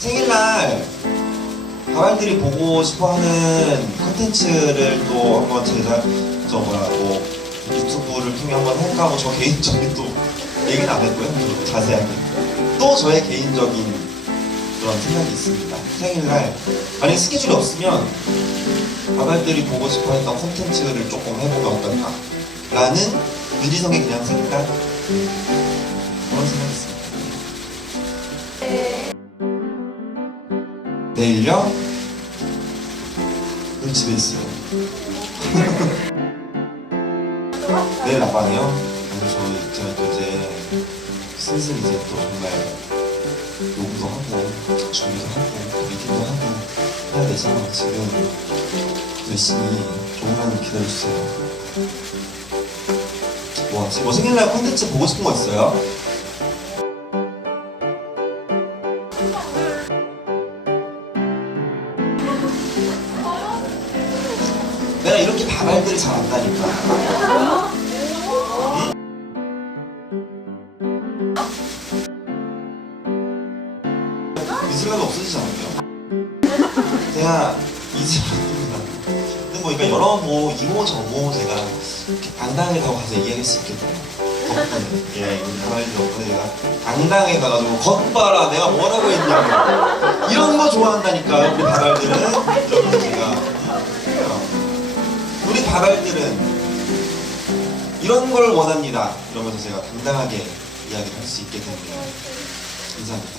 생일날 가발들이 보고 싶어하는 컨텐츠를 또 한번 제가 저 뭐야 뭐 유튜브를 통해 한번 할까 하고 저 개인적인 또 얘기는 안 했고요. 또 자세하게. 또 저의 개인적인 그런 생각이 있습니다. 생일날 만약 스케줄이 없으면 가발들이 보고 싶어했던 콘텐츠를 조금 해보면 어떨까? 라는 유지성의 그냥 생각? 그런 생각이 있습니다 내일요? 오늘 집에 있어요 내일 제가 또 이제 슬슬 이제 또 정말 녹음도 하고 준비도 하고 미팅도 하고 해야 돼서 지금 열심히 조금만 기다려주세요 뭐, 지금 뭐 생일날 콘텐츠 보고 싶은 거 있어요? 내가 이렇게 바발들을 잘 안다니까 이 생각이 없어지지 않을까요? 제가 이슬입니다. 근데 뭐 그러니까 여러 뭐 이모 저모 제가 더 가서 얘기할 수. 덕분에 예 가발이 덕분에 내가 당당하게 가가지고 겉봐라 내가 뭐라고 했냐고 이런 거 좋아한다니까요 우리 바발들은 바발들은 이런 걸 원합니다. 이러면서 제가 당당하게 이야기를 할 수 있게 됩니다 감사합니다